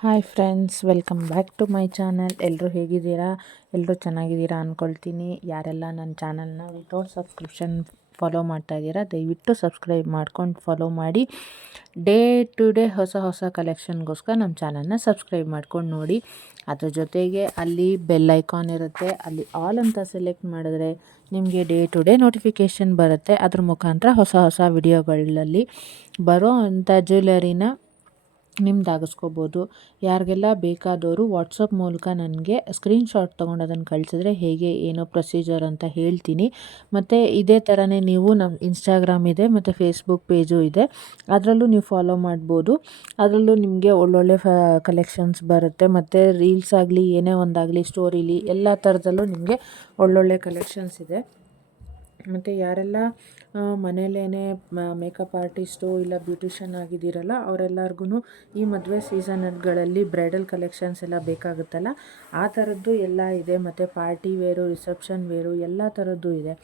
Hi friends, welcome back to my channel. ಎಲ್ಲರೂ ಹೇಗಿದ್ದೀರಾ? ಎಲ್ಲರೂ ಚೆನ್ನಾಗಿದ್ದೀರಾ ಅಂದ್ಕೊಳ್ತೀನಿ. ಯಾರೆಲ್ಲ ನನ್ನ ಚಾನಲ್ನ ವಿತೌಟ್ ಸಬ್ಸ್ಕ್ರಿಪ್ಷನ್ ಫಾಲೋ ಮಾಡ್ತಾ ಇದ್ದೀರಾ, ದಯವಿಟ್ಟು ಸಬ್ಸ್ಕ್ರೈಬ್ ಮಾಡ್ಕೊಂಡು ಫಾಲೋ ಮಾಡಿ. ಡೇ ಟು ಡೇ ಹೊಸ ಕಲೆಕ್ಷನ್ಗೋಸ್ಕರ ನಮ್ಮ ಚಾನಲ್ನ ಸಬ್ಸ್ಕ್ರೈಬ್ ಮಾಡ್ಕೊಂಡು ನೋಡಿ. ಅದ್ರ ಜೊತೆಗೆ ಅಲ್ಲಿ ಬೆಲ್ ಐಕಾನ್ ಇರುತ್ತೆ, ಅಲ್ಲಿ ಆಲ್ ಅಂತ ಸೆಲೆಕ್ಟ್ ಮಾಡಿದ್ರೆ ನಿಮಗೆ ಡೇ ಟು ಡೇ ನೋಟಿಫಿಕೇಷನ್ ಬರುತ್ತೆ. ಅದ್ರ ಮುಖಾಂತರ ಹೊಸ ವಿಡಿಯೋಗಳಲ್ಲಿ ಬರೋ ಅಂಥ ಜ್ಯುವೆಲರಿನ ನಿಮ್ದಾಗಿಸ್ಕೋಬೋದು. ಯಾರಿಗೆಲ್ಲ ಬೇಕಾದವರು ವಾಟ್ಸಪ್ ಮೂಲಕ ನನಗೆ ಸ್ಕ್ರೀನ್ಶಾಟ್ ತೊಗೊಂಡು ಅದನ್ನು ಕಳಿಸಿದ್ರೆ ಹೇಗೆ ಏನೋ ಪ್ರೊಸೀಜರ್ ಅಂತ ಹೇಳ್ತೀನಿ. ಮತ್ತು ಇದೇ ಥರನೇ ನೀವು ನಮ್ಮ ಇನ್ಸ್ಟಾಗ್ರಾಮ್ ಇದೆ ಮತ್ತು ಫೇಸ್ಬುಕ್ ಪೇಜು ಇದೆ, ಅದರಲ್ಲೂ ನೀವು ಫಾಲೋ ಮಾಡ್ಬೋದು. ಅದರಲ್ಲೂ ನಿಮಗೆ ಒಳ್ಳೊಳ್ಳೆ ಕಲೆಕ್ಷನ್ಸ್ ಬರುತ್ತೆ. ಮತ್ತು ರೀಲ್ಸ್ ಆಗಲಿ ಏನೇ ಒಂದಾಗಲಿ ಸ್ಟೋರಿಲಿ ಎಲ್ಲ ಥರದಲ್ಲೂ ನಿಮಗೆ ಒಳ್ಳೊಳ್ಳೆ ಕಲೆಕ್ಷನ್ಸ್ ಇದೆ. ಮತ್ತು ಯಾರೆಲ್ಲ ಮನೇಲೇ ಮೇಕಪ್ ಆರ್ಟಿಸ್ಟು ಇಲ್ಲ ಬ್ಯೂಟಿಷಿಯನ್ ಆಗಿದ್ದೀರಲ್ಲ ಅವರೆಲ್ಲರಿಗೂ ಈ ಮದುವೆ ಸೀಸನ್ಗಳಲ್ಲಿ ಬ್ರೈಡಲ್ ಕಲೆಕ್ಷನ್ಸ್ ಎಲ್ಲ ಬೇಕಾಗುತ್ತಲ್ಲ, ಆ ಥರದ್ದು ಎಲ್ಲ ಇದೆ. ಮತ್ತು ಪಾರ್ಟಿ ವೇರು, ರಿಸೆಪ್ಷನ್ ವೇರು ಎಲ್ಲ ಥರದ್ದು ಇದೆ.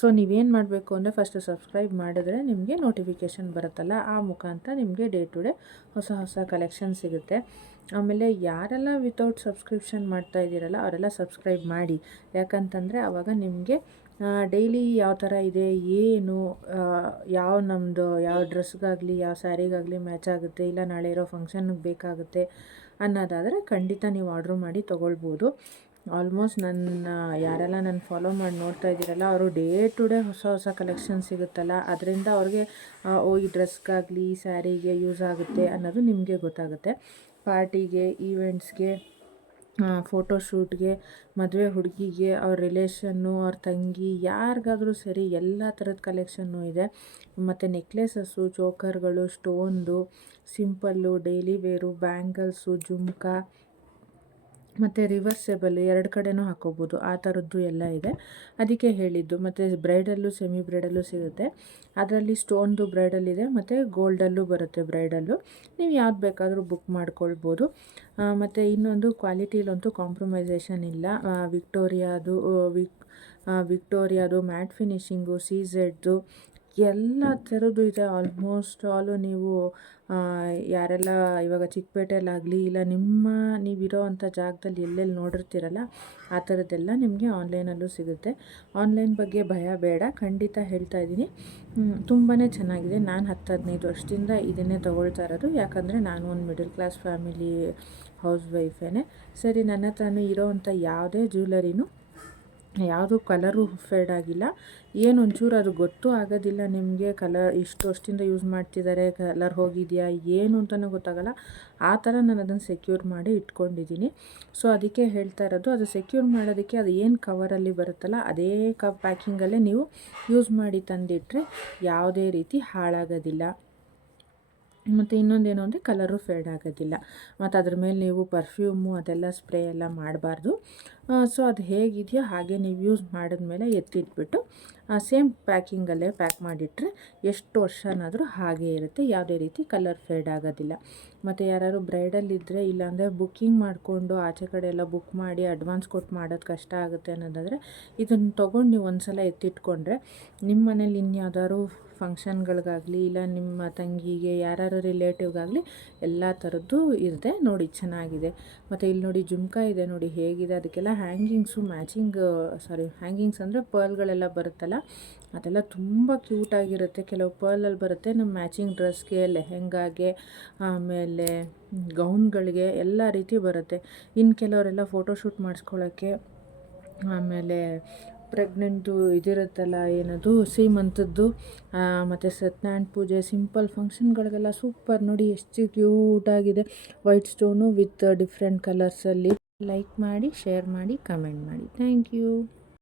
ಸೊ ನೀವೇನು ಮಾಡಬೇಕು ಅಂದರೆ ಫಸ್ಟು ಸಬ್ಸ್ಕ್ರೈಬ್ ಮಾಡಿದ್ರೆ ನಿಮಗೆ ನೋಟಿಫಿಕೇಷನ್ ಬರುತ್ತಲ್ಲ, ಆ ಮುಖಾಂತರ ನಿಮಗೆ ಡೇ ಟು ಡೇ ಹೊಸ ಕಲೆಕ್ಷನ್ ಸಿಗುತ್ತೆ. ಆಮೇಲೆ ಯಾರೆಲ್ಲ ವಿತೌಟ್ ಸಬ್ಸ್ಕ್ರಿಪ್ಷನ್ ಮಾಡ್ತಾ ಇದ್ದೀರಲ್ಲ ಅವರೆಲ್ಲ ಸಬ್ಸ್ಕ್ರೈಬ್ ಮಾಡಿ. ಯಾಕಂತಂದರೆ ಆವಾಗ ನಿಮಗೆ ಡೈಲಿ ಯಾವ ಥರ ಇದೆ, ಏನು ನಮ್ಮದು ಯಾವ ಡ್ರೆಸ್ಗಾಗಲಿ ಯಾವ ಸ್ಯಾರಿಗಾಗಲಿ ಮ್ಯಾಚ್ ಆಗುತ್ತೆ, ಇಲ್ಲ ನಾಳೆ ಇರೋ ಫಂಕ್ಷನ್ಗೆ ಬೇಕಾಗುತ್ತೆ ಅನ್ನೋದಾದರೆ ಖಂಡಿತ ನೀವು ಆರ್ಡ್ರ್ ಮಾಡಿ ತೊಗೊಳ್ಬೋದು. ಆಲ್ಮೋಸ್ಟ್ ಯಾರೆಲ್ಲ ನನ್ನ ಫಾಲೋ ಮಾಡಿ ನೋಡ್ತಾ ಇದ್ದೀರಲ್ಲ ಅವರು ಡೇ ಟು ಡೇ ಹೊಸ ಕಲೆಕ್ಷನ್ ಸಿಗುತ್ತಲ್ಲ, ಅದರಿಂದ ಅವ್ರಿಗೆ ಈ ಡ್ರೆಸ್ಗಾಗಲಿ ಸ್ಯಾರಿಗೆ ಯೂಸ್ ಆಗುತ್ತೆ ಅನ್ನೋದು ನಿಮಗೆ ಗೊತ್ತಾಗುತ್ತೆ. ಪಾರ್ಟಿಗೆ, ಈವೆಂಟ್ಸ್ಗೆ, ಫೋಟೋಶೂಟ್ಗೆ, ಮದುವೆ ಹುಡುಗಿಗೆ, ಅವ್ರ ರಿಲೇಷನ್ನು, ಅವ್ರ ತಂಗಿ, ಯಾರಿಗಾದರೂ ಸರಿ ಎಲ್ಲ ಥರದ ಕಲೆಕ್ಷನ್ನು ಇದೆ. ಮತ್ತು ನೆಕ್ಲೆಸಸ್ಸು, ಚೋಕರ್ಗಳು, ಸ್ಟೋನ್ದು, simple, daily wear, bangles, jhumka ಮತ್ತು ರಿವರ್ಸೆಬಲ್ 2 ಕಡೆನೂ ಹಾಕೋಬೋದು, ಆ ಥರದ್ದು ಎಲ್ಲ ಇದೆ. ಅದಕ್ಕೆ ಹೇಳಿದ್ದು. ಮತ್ತು ಬ್ರೈಡಲ್ಲು, ಸೆಮಿ ಬ್ರೈಡಲ್ಲು ಸಿಗುತ್ತೆ. ಅದರಲ್ಲಿ ಸ್ಟೋನ್ದು ಬ್ರೈಡಲ್ ಇದೆ ಮತ್ತು ಗೋಲ್ಡಲ್ಲೂ ಬರುತ್ತೆ ಬ್ರೈಡಲ್ಲು. ನೀವು ಯಾವ್ದು ಬೇಕಾದರೂ ಬುಕ್ ಮಾಡ್ಕೊಳ್ಬೋದು. ಮತ್ತು ಇನ್ನೊಂದು ಕ್ವಾಲಿಟಿಲಂತೂ ಕಾಂಪ್ರಮೈಸೇಷನ್ ಇಲ್ಲ. ವಿಕ್ಟೋರಿಯಾದು ಮ್ಯಾಟ್ ಫಿನಿಷಿಂಗು, CZದು ಎಲ್ಲ ಥರದ್ದು ಇದೆ. ಆಲ್ಮೋಸ್ಟ್ ಆಲು ನೀವು ಯಾರೆಲ್ಲ ಇವಾಗ ಚಿಕ್ಕಪೇಟೆಯಲ್ಲಾಗಲಿ ಇಲ್ಲ ನೀವಿರೋ ಅಂಥ ಜಾಗದಲ್ಲಿ ಎಲ್ಲೆಲ್ಲಿ ನೋಡಿರ್ತೀರಲ್ಲ ಆ ಥರದ್ದೆಲ್ಲ ನಿಮಗೆ ಆನ್ಲೈನಲ್ಲೂ ಸಿಗುತ್ತೆ. ಆನ್ಲೈನ್ ಬಗ್ಗೆ ಭಯ ಬೇಡ, ಖಂಡಿತ ಹೇಳ್ತಾ ಇದ್ದೀನಿ. ತುಂಬಾ ಚೆನ್ನಾಗಿದೆ. ನಾನು 10-15 ವರ್ಷದಿಂದ ಇದನ್ನೇ ತೊಗೊಳ್ತಾ ಇರೋದು. ಯಾಕಂದರೆ ನಾನು ಒಂದು ಮಿಡಲ್ ಕ್ಲಾಸ್ ಫ್ಯಾಮಿಲಿ ಹೌಸ್ ವೈಫೇನೆ. ಸರಿ, ನನ್ನ ಹತ್ರನೂ ಇರೋವಂಥ ಯಾವುದೇ ಜ್ಯುವೆಲರಿನೂ ಯಾವುದು ಕಲರು ಫೇಡ್ ಆಗಿಲ್ಲ. ಏನು ಒಂಚೂರು ಅದು ಗೊತ್ತೂ ಆಗೋದಿಲ್ಲ ನಿಮಗೆ. ಕಲರ್ ಇಷ್ಟು ವರ್ಷದಿಂದ ಯೂಸ್ ಮಾಡ್ತಿದ್ದಾರೆ, ಕಲರ್ ಹೋಗಿದೆಯಾ ಏನು ಅಂತಲೂ ಗೊತ್ತಾಗಲ್ಲ. ಆ ಥರ ನಾನು ಅದನ್ನು ಸೆಕ್ಯೂರ್ ಮಾಡಿ ಇಟ್ಕೊಂಡಿದ್ದೀನಿ. ಸೊ ಅದಕ್ಕೆ ಹೇಳ್ತಾ ಇರೋದು, ಅದು ಸೆಕ್ಯೂರ್ ಮಾಡೋದಕ್ಕೆ ಅದು ಏನು ಕವರಲ್ಲಿ ಬರುತ್ತಲ್ಲ ಅದೇ ಪ್ಯಾಕಿಂಗಲ್ಲೇ ನೀವು ಯೂಸ್ ಮಾಡಿ ತಂದಿಟ್ಟರೆ ಯಾವುದೇ ರೀತಿ ಹಾಳಾಗೋದಿಲ್ಲ. ಮತ್ತು ಇನ್ನೊಂದೇನು ಅಂದರೆ ಕಲರು ಫೇಡ್ ಆಗೋದಿಲ್ಲ. ಮತ್ತು ಅದ್ರ ಮೇಲೆ ನೀವು ಪರ್ಫ್ಯೂಮು ಅದೆಲ್ಲ ಸ್ಪ್ರೇ ಎಲ್ಲ ಮಾಡಬಾರ್ದು. ಸೊ ಅದು ಹೇಗಿದೆಯೋ ಹಾಗೆ ನೀವು ಯೂಸ್ ಮಾಡಿದ್ಮೇಲೆ ಎತ್ತಿಟ್ಬಿಟ್ಟು ಸೇಮ್ ಪ್ಯಾಕಿಂಗಲ್ಲೇ ಪ್ಯಾಕ್ ಮಾಡಿಟ್ರೆ ಎಷ್ಟು ವರ್ಷನಾದರೂ ಹಾಗೇ ಇರುತ್ತೆ, ಯಾವುದೇ ರೀತಿ ಕಲರ್ ಫೇಡ್ ಆಗೋದಿಲ್ಲ. ಮತ್ತು ಯಾರಾದ್ರು ಬ್ರೈಡಲ್ ಇದ್ದರೆ, ಇಲ್ಲಾಂದರೆ ಬುಕ್ಕಿಂಗ್ ಮಾಡಿಕೊಂಡು ಆಚೆ ಕಡೆ ಎಲ್ಲ ಬುಕ್ ಮಾಡಿ ಅಡ್ವಾನ್ಸ್ ಕೊಟ್ಟು ಮಾಡೋದು ಕಷ್ಟ ಆಗುತ್ತೆ ಅನ್ನೋದಾದರೆ ಇದನ್ನು ತೊಗೊಂಡು ನೀವು ಒಂದು ಸಲ ಎತ್ತಿಟ್ಕೊಂಡ್ರೆ ನಿಮ್ಮ ಮನೇಲಿ ಇನ್ಯಾವುದಾದ್ರು ಫಂಕ್ಷನ್ಗಳಿಗಾಗಲಿ ಇಲ್ಲ ನಿಮ್ಮ ತಂಗಿಗೆ ಯಾರು ರಿಲೇಟಿವ್ಗಾಗಲಿ ಎಲ್ಲ ಥರದ್ದು ಇದೆ. ನೋಡಿ ಚೆನ್ನಾಗಿದೆ. ಮತ್ತು ಇಲ್ಲಿ ನೋಡಿ ಜುಮ್ಕ ಇದೆ, ನೋಡಿ ಹೇಗಿದೆ. ಅದಕ್ಕೆಲ್ಲ ಹ್ಯಾಂಗಿಂಗ್ಸು ಹ್ಯಾಂಗಿಂಗ್ಸ್ ಅಂದರೆ ಪರ್ಲ್ಗಳೆಲ್ಲ ಬರುತ್ತಲ್ಲ ಅದೆಲ್ಲ ತುಂಬ ಕ್ಯೂಟಾಗಿರುತ್ತೆ. ಕೆಲವು ಪರ್ಲಲ್ಲಿ ಬರುತ್ತೆ, ನಮ್ಮ ಮ್ಯಾಚಿಂಗ್ ಡ್ರೆಸ್ಗೆ, ಲೆಹೆಂಗಾಗೆ, ಆಮೇಲೆ ಗೌನ್ಗಳಿಗೆ ಎಲ್ಲ ರೀತಿ ಬರುತ್ತೆ. ಇನ್ನು ಕೆಲವರೆಲ್ಲ ಫೋಟೋಶೂಟ್ ಮಾಡಿಸ್ಕೊಳ್ಳೋಕ್ಕೆ, ಆಮೇಲೆ ಪ್ರೆಗ್ನೆಂಟು ಇದಿರುತ್ತಲ್ಲ, ಏನದು ಸೀಮಂತದ್ದು, ಮತ್ತು ಸತ್ಯನಾರಾಯಣ ಪೂಜೆ, ಸಿಂಪಲ್ ಫಂಕ್ಷನ್ಗಳಿಗೆಲ್ಲ ಸೂಪರ್. ನೋಡಿ ಎಷ್ಟು ಕ್ಯೂಟಾಗಿದೆ. ವೈಟ್ ಸ್ಟೋನು ವಿತ್ ಡಿಫ್ರೆಂಟ್ ಕಲರ್ಸಲ್ಲಿ. ಲೈಕ್ ಮಾಡಿ, ಶೇರ್ ಮಾಡಿ, ಕಮೆಂಟ್ ಮಾಡಿ. Thank you.